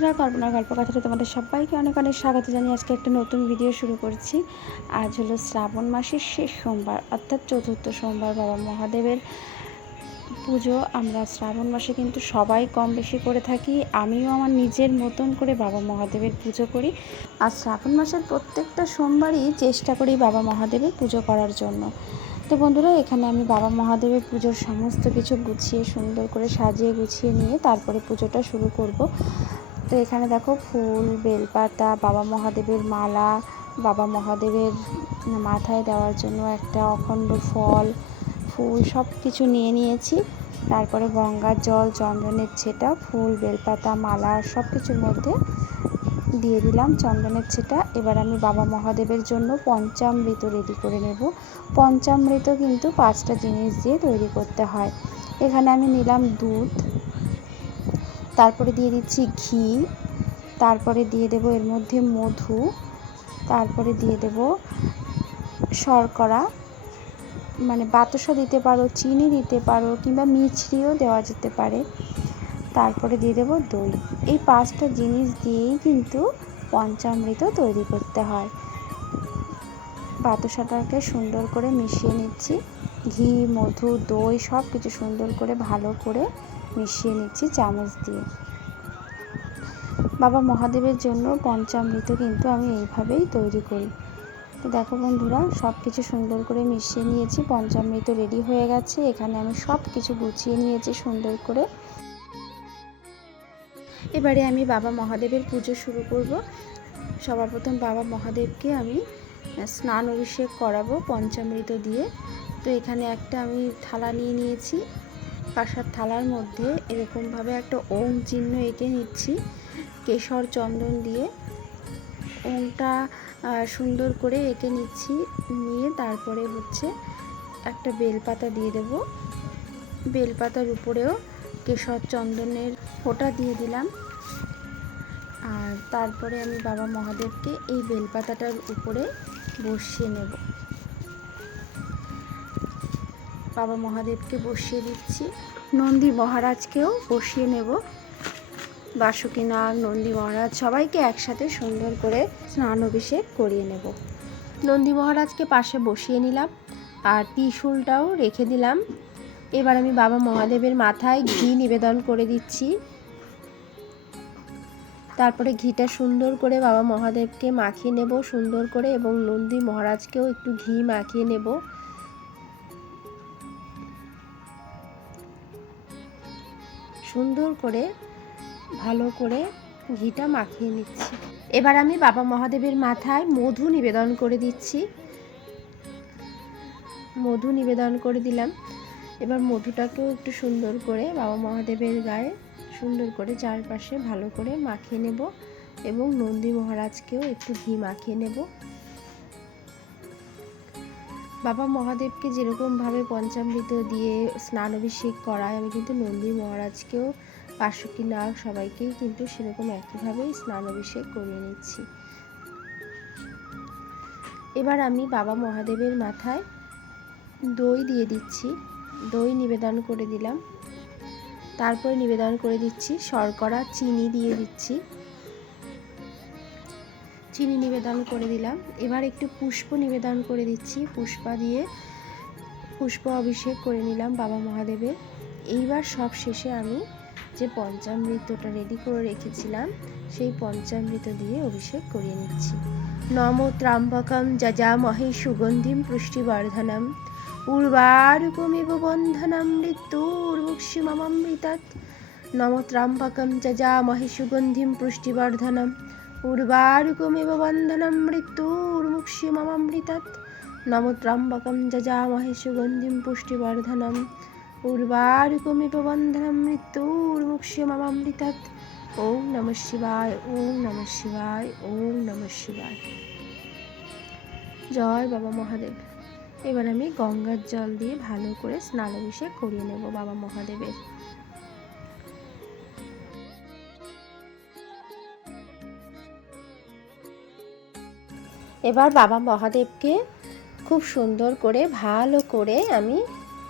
বন্ধুরা কল্পনার গল্প কথাটা তোমাদের সবাইকে অনেক অনেক স্বাগত জানিয়ে আজকে একটা নতুন ভিডিও শুরু করছি। আজ হলো শ্রাবণ মাসের শেষ সোমবার, অর্থাৎ চতুর্থ সোমবার বাবা মহাদেবের পুজো। আমরা শ্রাবণ মাসে কিন্তু সবাই কম বেশি করে থাকি, আমিও আমার নিজের মতন করে বাবা মহাদেবের পুজো করি। আর শ্রাবণ মাসের প্রত্যেকটা সোমবারই চেষ্টা করি বাবা মহাদেবের পুজো করার জন্য। তো বন্ধুরা, এখানে আমি বাবা মহাদেবের পুজোর সমস্ত কিছু গুছিয়ে, সুন্দর করে সাজিয়ে গুছিয়ে নিয়ে তারপরে পুজোটা শুরু করব। তো এখানে দেখো ফুল, বেলপাতা, বাবা মহাদেবের মালা, বাবা মহাদেবের মাথায় দেওয়ার জন্য একটা অখণ্ড ফল, ফুল সব কিছু নিয়ে নিয়েছি। তারপরে গঙ্গার জল, চন্দনের ছেটা, ফুল, বেলপাতা, মালা সব কিছুর মধ্যে দিয়ে দিলাম চন্দনের ছেটা। এবার আমি বাবা মহাদেবের জন্য পঞ্চামৃত রেডি করে নেব। পঞ্চামৃত কিন্তু পাঁচটা জিনিস দিয়ে তৈরি করতে হয়। এখানে আমি নিলাম দুধ তারপরে দিয়ে দিচ্ছি ঘি, তারপরে দিয়ে দেব এর মধ্যে মধু, তারপরে দিয়ে দেব শর্করা মানে বাতাসা দিতে পারো, চিনি দিতে পারো কিংবা মিছরিও দেওয়া যেতে পারে। তারপরে দিয়ে দেবো দই। এই পাঁচটা জিনিস দিয়েই কিন্তু পঞ্চামৃত তৈরি করতে হয়। বাতাসাটাকে সুন্দর করে মিশিয়ে নিচ্ছি। ঘি, মধু, দই সব কিছু সুন্দর করে ভালো করে মিশিয়ে নিচ্ছি চামচ দিয়ে। বাবা মহাদেবের জন্য পঞ্চামৃত কিন্তু আমি এইভাবেই তৈরি করি। তো দেখো বন্ধুরা সব কিছু সুন্দর করে মিশিয়ে নিয়েছি, পঞ্চামৃত রেডি হয়ে গেছে। এখানে আমি সব কিছু গুছিয়ে নিয়েছি সুন্দর করে। এবারে আমি বাবা মহাদেবের পুজো শুরু করব। সবার প্রথম বাবা মহাদেবকে আমি স্নান অভিষেক করাবো পঞ্চামৃত দিয়ে। তো এখানে একটা আমি থালা নিয়ে নিয়েছি। কাঁসার থালার মধ্যে এরকমভাবে একটা ওম চিহ্ন এঁকে নিচ্ছি, কেশর চন্দন দিয়ে। ওমটা সুন্দর করে এঁকে নিচ্ছি, নিয়ে তারপরে হচ্ছে একটা বেলপাতা দিয়ে দেব। বেলপাতার উপরেও কেশর চন্দনের ফোঁটা দিয়ে দিলাম। আর তারপরে আমি বাবা মহাদেবকে এই বেলপাতাটার উপরে বসিয়ে নেব। বাবা মহাদেবকে বসিয়ে দিচ্ছি। নন্দী মহারাজকেও বসিয়ে নেব। বাসুকীনাগ নন্দী মহারাজ সবাইকে একসাথে সুন্দর করে স্নান অভিষেক করিয়ে নেব। নন্দী মহারাজকে পাশে বসিয়ে নিলাম আর ত্রিশূলটাও রেখে দিলাম। এবার আমি বাবা মহাদেবের মাথায় ঘি নিবেদন করে দিচ্ছি। তারপরে ঘিটা সুন্দর করে বাবা মহাদেবকে মাখিয়ে নেব সুন্দর করে এবং নন্দী মহারাজকেও একটু ঘি মাখিয়ে নেব। সুন্দর করে, ভালো করে ঘিটা মাখিয়ে নিচ্ছি। এবার আমি বাবা মহাদেবের মাথায় মধু নিবেদন করে দিচ্ছি। মধু নিবেদন করে দিলাম। এবার মধুটাকেও একটু সুন্দর করে বাবা মহাদেবের গায়ে সুন্দর করে চারপাশে ভালো করে মাখিয়ে নেব এবং নন্দী মহারাজকেও একটু ঘি মাখিয়ে নেব। বাবা মহাদেবকে যেরকমভাবে পঞ্চামৃত দিয়ে স্নান অভিষেক করায়, আমি কিন্তু নন্দী মহারাজকেও পার্শ্বকী নাগ সবাইকেই কিন্তু সেরকম একইভাবেই স্নান অভিষেক করিয়ে নিচ্ছি। এবার আমি বাবা মহাদেবের মাথায় দই দিয়ে দিচ্ছি। দই নিবেদন করে দিলাম। তারপরে নিবেদন করে দিচ্ছি, শর্করা, চিনি দিয়ে দিচ্ছি। চিনি নিবেদন করে দিলাম। এবার একটু পুষ্প নিবেদন করে দিচ্ছি। পুষ্পা দিয়ে পুষ্প অভিষেক করে নিলাম বাবা মহাদেবের। এইবার সব শেষে আমি যে পঞ্চামৃতটা রেডি করে রেখেছিলাম, সেই পঞ্চামৃত দিয়ে অভিষেক করিয়ে নিচ্ছি। নম ত্রাম্বকম যজা মহে সুগন্ধিম পুষ্টিবর্ধনম। উর্বারুকমিব বন্ধনম মৃত্যুর্মুক্ষিমমৃতাৎ নম ত্রাম্বকম যজামহে সুগন্ধিম পুষ্টিবর্ধনম। উর্বারুকমিব বন্ধনম নম ত্রাম্বকম যজামহে সুগন্ধিম পুষ্টিবর্ধনম উর্বারুকমিব বন্ধনম মৃত্যুর্মুক্ষিমমৃতাৎ ওম নমঃ শিবায় ওম নমঃ শিবায় ওম নমঃ শিবায় জয় বাবা মহাদেব। এবার আমি গঙ্গার জল দিয়ে ভালো করে স্নান অভিষেক করিয়ে নেব বাবা মহাদেবের। এবার বাবা মহাদেবকে খুব সুন্দর করে, ভালো করে আমি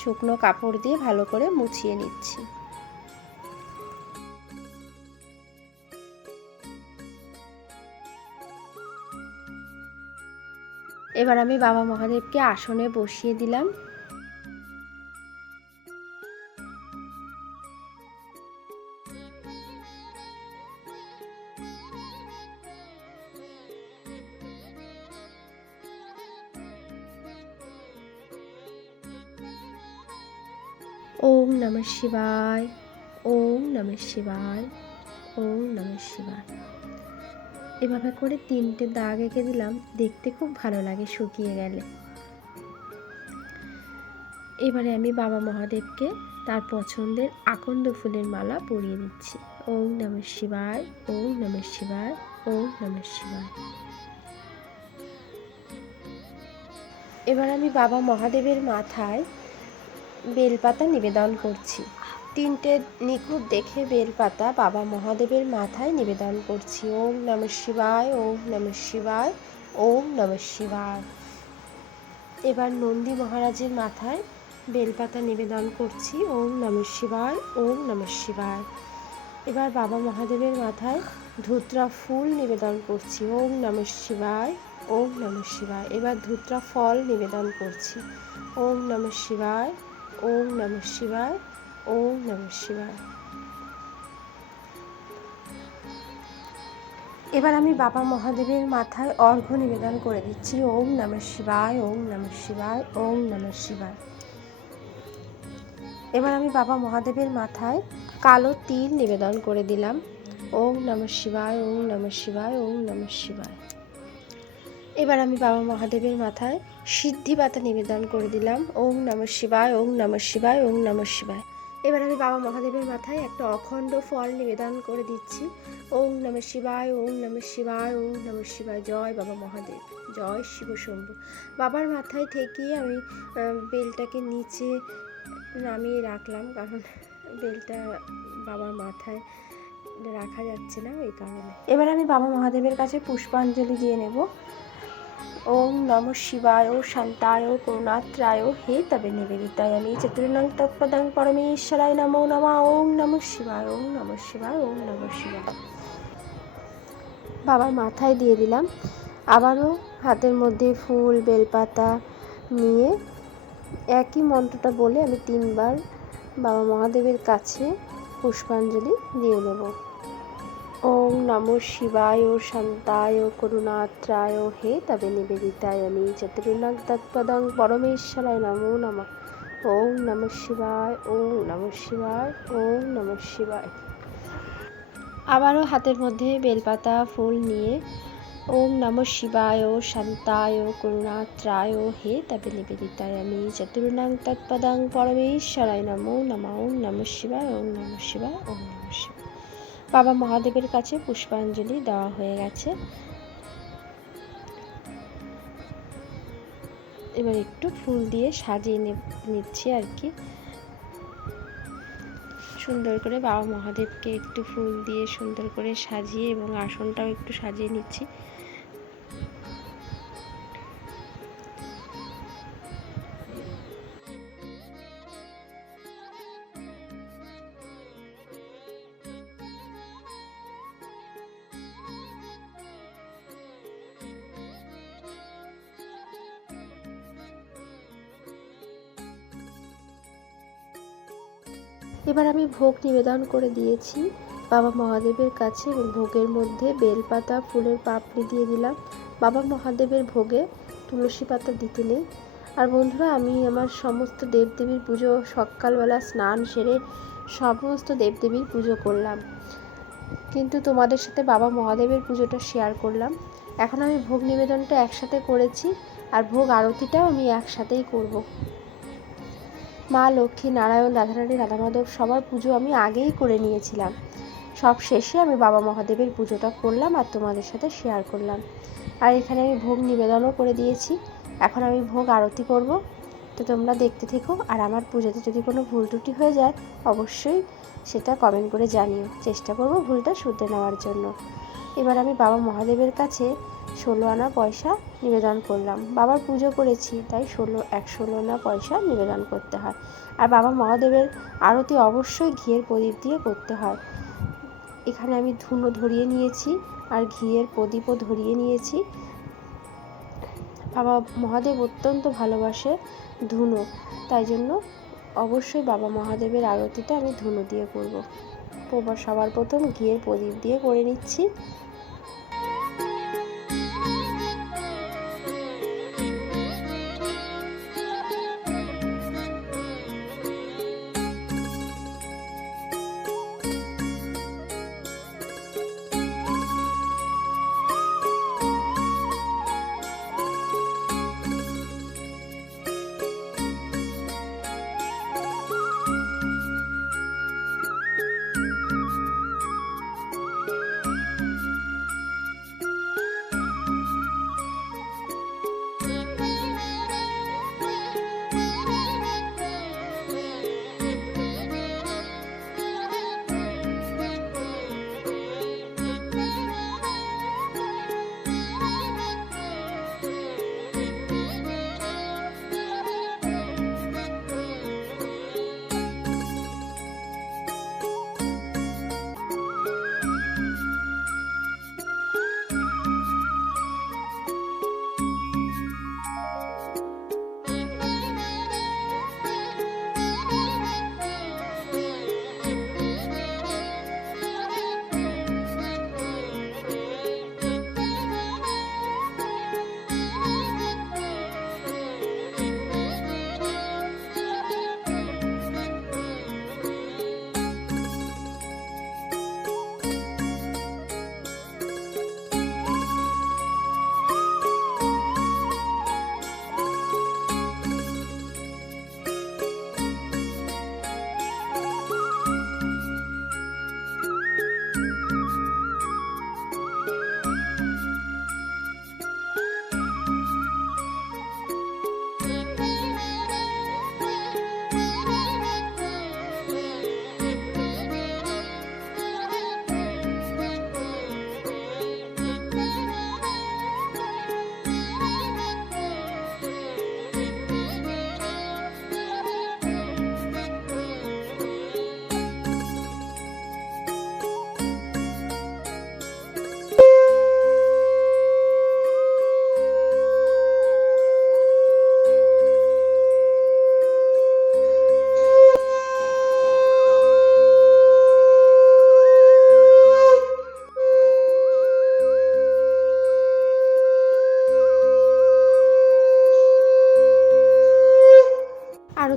শুকনো কাপড় দিয়ে ভালো করে মুছিয়ে নিচ্ছি। এবার আমি বাবা মহাদেবকে আসনে বসিয়ে দিলাম। ওম নমঃ শিবায়, ওম নমঃ শিবায়, ওম নমঃ শিবায়। এভাবে করে তিনটে দাগ এঁকে দিলাম, দেখতে খুব ভালো লাগে শুকিয়ে গেলে। এবারে আমি বাবা মহাদেবকে তার পছন্দের আকন্দ ফুলের মালা পরিয়ে দিচ্ছি। ওম নমঃ শিবায়, ওম নমঃ শিবায়, ওম নমঃ শিবায়। এবার আমি বাবা মহাদেবের মাথায় বেলপাতা নিবেদন করছি। তিনটে নিখুঁত দেখে বেলপাতা বাবা মহাদেবের মাথায় নিবেদন করছি। ওম নম শিবায়, ওম নম শিবায়, ওম নম শিবায়। এবার নন্দী মহারাজের মাথায় বেলপাতা নিবেদন করছি। ওম নম শিবায়, ওম নম শিবায়। এবার বাবা মহাদেবের মাথায় ধুত্রা ফুল নিবেদন করছি। ওম নম শিবায়, ওম নম শিবায়। এবার ধুত্রা ফল নিবেদন করছি। ওম নম শিবায় ওম নম শিবায়, ওম নম শিবায়। এবার আমি বাবা মহাদেবের মাথায় অর্ঘ্য নিবেদন করে দিচ্ছি। ওম নম শিবায়, ওম নম শিবায়, ওম নম শিবায়। এবার আমি বাবা মহাদেবের মাথায় কালো তিল নিবেদন করে দিলাম। ওম নম শিবায়, ওম নম শিবায়, ওম নম শিবায়। এবার আমি বাবা মহাদেবের মাথায় সিদ্ধি পাতা নিবেদন করে দিলাম। ওম নম শিবায় ওম নম শিবায় ওম নম শিবায়। এবার আমি বাবা মহাদেবের মাথায় একটা অখণ্ড ফল নিবেদন করে দিচ্ছি। ওম নম শিবায় ওম নম শিবায় ওম নম শিবায়। জয় বাবা মহাদেব, জয় শিব শম্ভু। বাবার মাথায় ঠেকিয়ে আমি বেলটাকে নিচে নামিয়ে রাখলাম, কারণ বেলটা বাবার মাথায় রাখা যাচ্ছে না ওই কারণে। এবার আমি বাবা মহাদেবের কাছে পুষ্পাঞ্জলি দিয়ে নেব। ওম নম শিবায় শান্তায় করুণাত্রায় হে তবে নিবেদিতায়। আমি চতুর্ণং তৎপদং পরমেশ্বরায় নমো নমা ওম নম শিবায় ওম নম শিবায় ওম নম শিবায়। বাবার মাথায় দিয়ে দিলাম। আবারও হাতের মধ্যে ফুল, বেলপাতা নিয়ে একই মন্ত্রটা বলে আমি তিনবার বাবা মহাদেবের কাছে পুষ্পাঞ্জলি দিয়ে নেব ওম নম শিবায় শান্তায় করুণাত্রায়। হে তবে নিবেদিতায় আমি চতুর্নাগ তৎপদং পরমেশ্বরায় নমো নম। ওম নম শিবায়, ওম নম শিবায়, ওম নম শিবায়। আবারও হাতের মধ্যে বেলপাতা, ফুল নিয়ে ওম নম শিবায় শান্তায় করুণাত্রায়। হে তবে নিবেদিতায় আমি চতুর্নাং তৎপদং পরমেশ্বরায় নমো নম। ওম নম শিবায়, ওম নম শিবায়, ওম নম বাবা মহাদেবের কাছে পুষ্পাঞ্জলি দেওয়া হয়ে গেছে। এবার একটু ফুল দিয়ে সাজিয়ে নিচ্ছি আর কি। সুন্দর করে বাবা মহাদেবকে একটু ফুল দিয়ে সুন্দর করে সাজিয়ে এবং আসনটাও একটু সাজিয়ে নিচ্ছি। এবার আমি ভোগ নিবেদন করে দিয়েছি। বাবা মহাদেবের কাছে ভোগের মধ্যে বেলপাতা, ফুলের পাপড়ি দিয়ে দিলাম। বাবা মহাদেবের ভোগে তুলসী পাতা দিতে নেই। আর বন্ধুরা, আমি আমার সমস্ত দেবদেবীর পুজো, সকালবেলা স্নান সেরে সমস্ত দেবদেবীর পুজো করলাম। কিন্তু তোমাদের সাথে বাবা মহাদেবের পুজোটা শেয়ার করলাম। এখন আমি ভোগ নিবেদনটা একসাথে করেছি আর ভোগ আরতিটাও আমি একসাথেই করব। মা, লক্ষ্মী, নারায়ণ, রাধারানী রাধা মাধব সবার পুজো আমি আগেই করে নিয়েছিলাম। সব শেষে আমি বাবা মহাদেবের পুজোটা করলাম আর তোমাদের সাথে শেয়ার করলাম। আর এখানে আমি ভোগ নিবেদনও করে দিয়েছি। এখন আমি ভোগ আরতি করব। তো তোমরা দেখতে থেকো। আর আমার পুজোতে যদি কোনো ভুল ত্রুটি হয়ে যায়, অবশ্যই সেটা কমেন্ট করে জানিও। চেষ্টা করব ভুলটা শুধরে নেওয়ার জন্য। এবার আমি বাবা মহাদেবের কাছে ষোলো আনা পয়সা নিবেদন করলাম। বাবার পুজো করেছি, তাই ষোলো, এক ষোলো আনা পয়সা নিবেদন করতে হয়। আর বাবা মহাদেবের আরতি অবশ্যই ঘিয়ের প্রদীপ দিয়ে করতে হয়। এখানে আমি ধুনো ধরিয়ে নিয়েছি আর ঘিয়ের প্রদীপও ধরিয়ে নিয়েছি। বাবা মহাদেব অত্যন্ত ভালোবাসে ধুনো, তাই জন্য অবশ্যই বাবা মহাদেবের আরতিটা আমি ধুনো দিয়ে করব। সবার প্রথম ঘিয়ের প্রদীপ দিয়ে করে নিচ্ছি।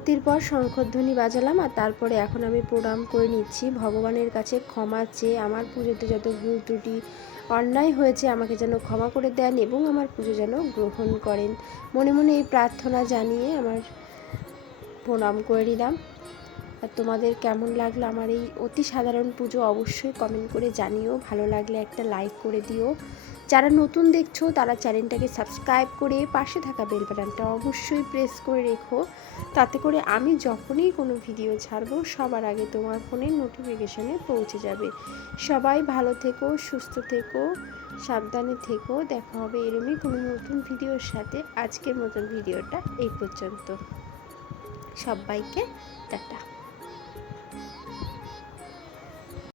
আরতির পর শঙ্খধ্বনি বাজালাম আর তারপরে এখন আমি প্রণাম করে নিচ্ছি। ভগবানের কাছে ক্ষমা চেয়ে আমার পুজোতে যত ভুল ত্রুটি, অন্যায় হয়েছে আমাকে যেন ক্ষমা করে দেন এবং আমার পুজো যেন গ্রহণ করেন। মনে মনে এই প্রার্থনা জানিয়ে আমার প্রণাম করে নিলাম। আর তোমাদের কেমন লাগল আমার এই অতি সাধারণ পুজো অবশ্যই কমেন্ট করে জানিও। ভালো লাগলে একটা লাইক করে দিও। যারা নতুন দেখছ, তারা চ্যানেলটাকে সাবস্ক্রাইব করে পাশে থাকা বেল বাটনটা অবশ্যই প্রেস করে রেখো। তাতে করে আমি যখনই কোনো ভিডিও ছাড়বো, সবার আগে তোমার ফোনে নোটিফিকেশানে পৌঁছে যাবে। সবাই ভালো থেকো, সুস্থ থেকো, সাবধানে থেকো। দেখা হবে এরমই কোনো নতুন ভিডিওর সাথে। আজকের মতন ভিডিওটা এই পর্যন্ত। সবাইকে টাটা।